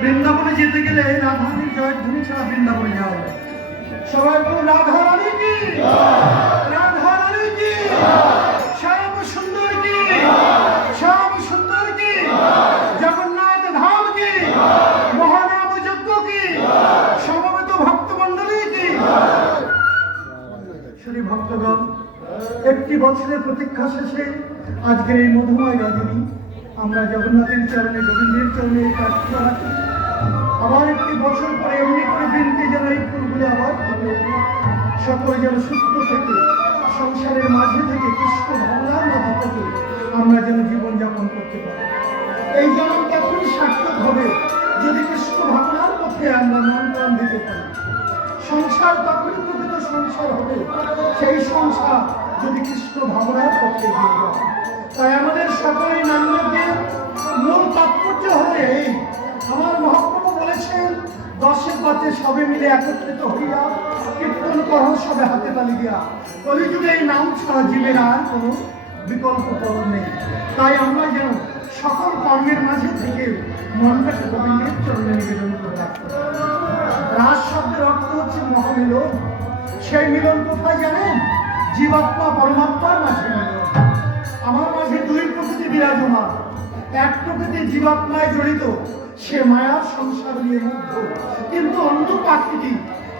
বৃন্দাবনে যেতে গেলে রাধারানীর জয়ধ্বনি ছাড়া বৃন্দাবনে যাওয়া। সবাই বলুন রাধারানী কি বছরের প্রতীক্ষা শেষে, আজকের এই মধুময় রজনী আমরা জগন্নাথের চরণে, গোবিন্দের চরণে আবার একটি বছর পরে এমনি করে বিনতে যেন এই ফুলগুলো আবার ফুটে সকলে যেন সুস্থ থেকে, সংসারের মাঝে থেকে কৃষ্ণ ভাবনার মাঝে থেকে আমরা যেন জীবনযাপন করতে পারি। এই জন্ম তখনই সার্থক হবে যদি কৃষ্ণ ভাবনার পথে আমরা মন প্রাণ দিতে পারি। সংসার তখনই প্রকৃত সংসার হবে। সেই সংসার যদি কৃষ্ণ ভাবনার পক্ষে এগিয়ে যায়, তাই আমাদের সকলের নান্যদের মূল তাৎপর্য হলো এই। আমার মহাপ্রভু বলেছেন দশের পাঁচে সবে মিলে একত্রিত হইয়া কীর্তন করো, সবে হাতে তালি দিয়া। কলিযুগে এই নাম ছাড়া জীবের আর কোনো বিকল্প পথ নেই, তাই আমরা যেন সকল কর্মের মাঝে থেকে মনটাকে গোবিন্দের চরণে নিবেদন করে। রাস শব্দের অর্থ হচ্ছে মহামিলন। সেই মিলন কোথায় জানেন? জীবাত্মা পরমাত্মার মাঝে আমার মাঝে দুই প্রকৃতি বিরাজমান। এক প্রকৃতি জীবাত্মায় জড়িত। সে মায়ার সংসার নিয়ে মুগ্ধ। কিন্তু অন্য পাখিটি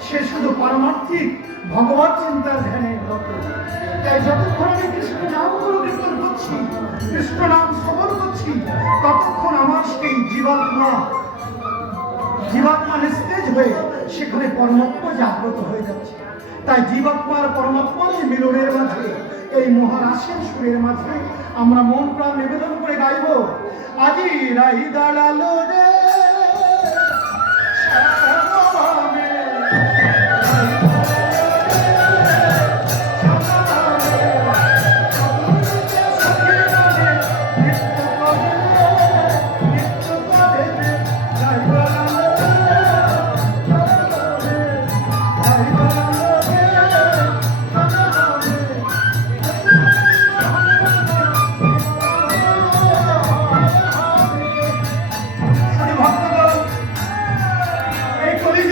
সে শুধু পারমার্থিক, ভগবত চিন্তার ধ্যানে রত তাই যতক্ষণ আমি কৃষ্ণ নাম করে কীর্তন করছি, কৃষ্ণ নাম শ্রবণ করছি, ততক্ষণ আমার সেই জীবাত্মা জীবাত্মা নিস্তেজ হয়ে সেখানে পরমাত্মা জাগ্রত হয়ে যাচ্ছে। তাই জীবাত্মা আর পরমাত্মার মিলনের মাঝে, এই মহারাশের সুরের মাঝে আমরা মন প্রাণ নিবেদন করে গাইব। আজি রাই দাঁড়াল রে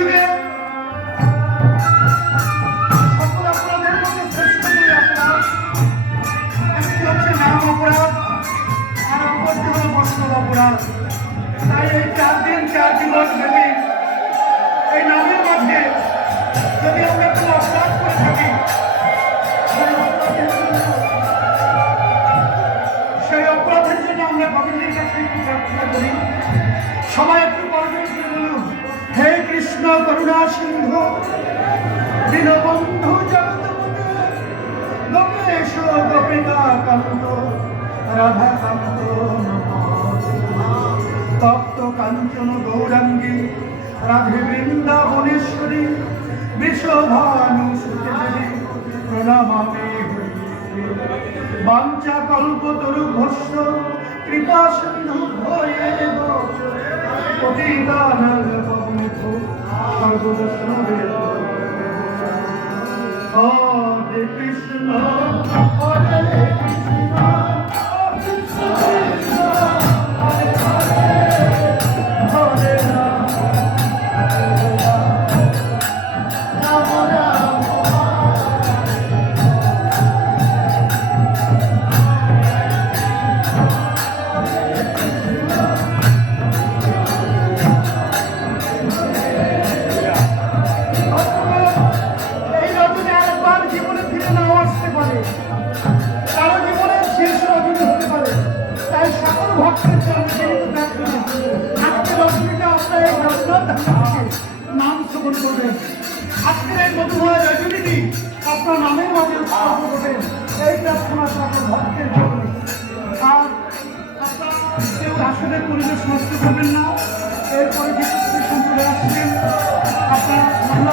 এই সিন্ধু দীনবন্ধু জগৎপতি গোপিকা কান্ত, রাধা কান্ত তপ্ত কাঞ্চন গৌরাঙ্গী, রাধে বৃন্দাবনেশ্বরী বিশ্বভানু সুতদেবী প্রণমামি বাঞ্চা কল্প তরু ভস্য কৃপা সিন্ধু ভয়ে পতিতানল Lord. আজকের মধুময় রজনীটি আপনার নামের মাঝে উৎসর্গ করবেন। এই প্রার্থনা সকল ভক্তের জন্য। আর কেউ আসলে পরিবেশ নষ্ট করবেন না। এরপরে যে স্টেশন আসছেন, আপনার বাংলা